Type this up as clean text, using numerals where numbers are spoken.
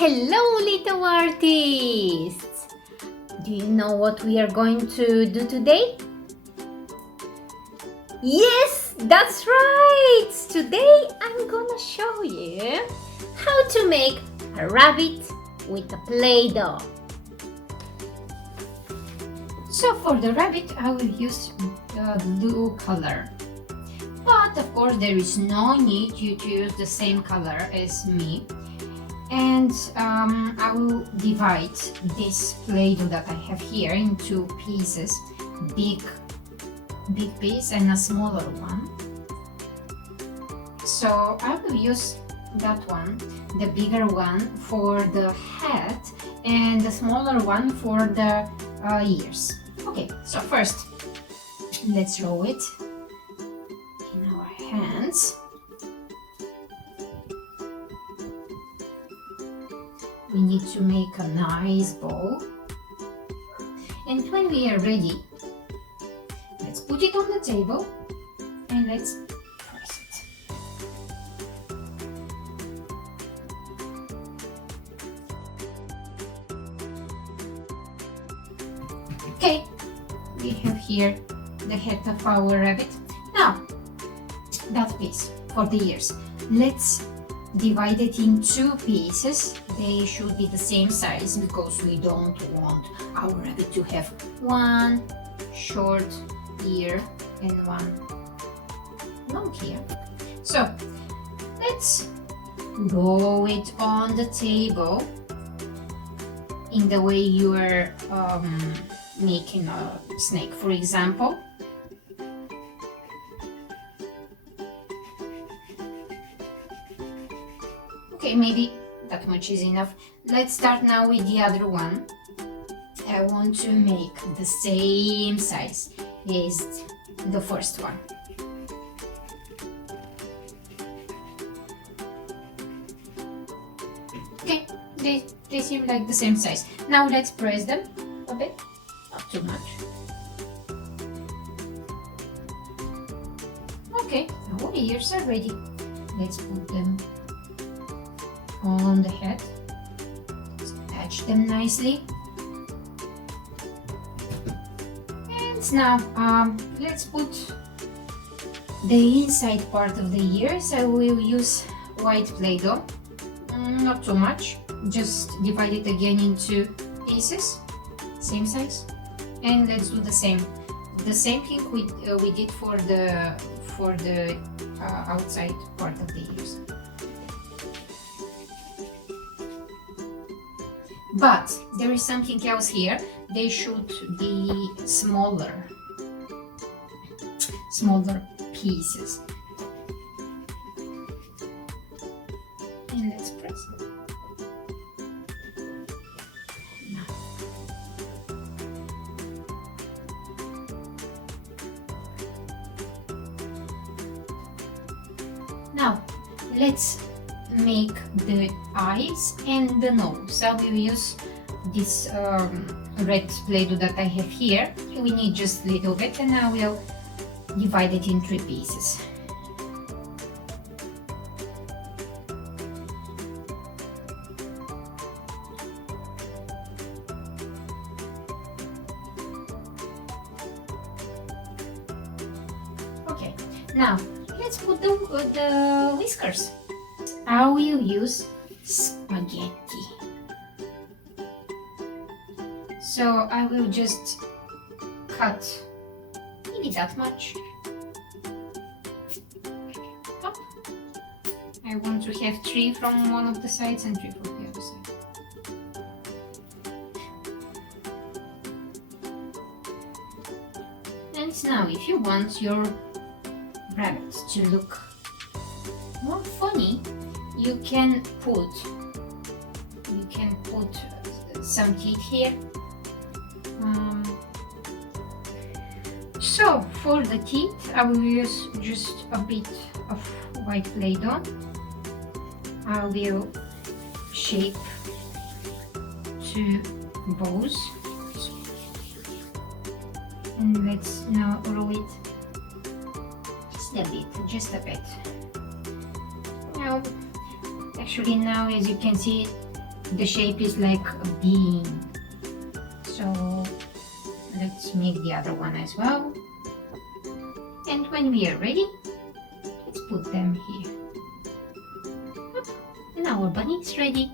Hello, little artists! Do you know what we are going to do today? Yes, that's right! Today I'm gonna show you how to make a rabbit with a Play-Doh. So for the rabbit I will use blue color. But of course there is no need you to use the same color as me. And I will divide this Play-Doh that I have here in two pieces, big piece and a smaller one. So I will use that one, the bigger one for the head and the smaller one for the ears. Okay, so first let's roll it in our hands. We need to make a nice ball, and when we are ready, let's put it on the table and let's press it. Okay, we have here the head of our rabbit. Now, that piece for the ears, let's divide it in two pieces. They should be the same size because we don't want our rabbit to have one short ear and one long ear. So let's roll it on the table in the way you are making a snake, for example. Okay, maybe that much is enough. Let's start now with the other one. I want to make the same size as the first one. Okay, they seem like the same size. Now let's press them a bit, not too much. Okay, our ears are ready. Let's put them on the head, attach them nicely, and now let's put the inside part of the ears. I will use white Play-Doh, not too much, just divide it again into pieces, same size, and let's do the same thing we did for the outside part of the ears. But there is something else here. They should be smaller pieces. And let's press it. Now let's make the eyes and the nose. I will use this red Play-Doh that I have here. We need just a little bit, and I will divide it in three pieces. Okay, now let's put the whiskers. I will use spaghetti. So I will just cut maybe that much. Up. I want to have 3 from one of the sides and 3 from the other side. And now if you want your rabbit to look more funny, you can put some teeth here. So for the teeth, I will use just a bit of white Play-Doh. I will shape 2 bows, and let's now roll it just a bit. Now, actually now, as you can see, the shape is like a bean. So let's make the other one as well. And when we are ready, let's put them here. And our bunny is ready.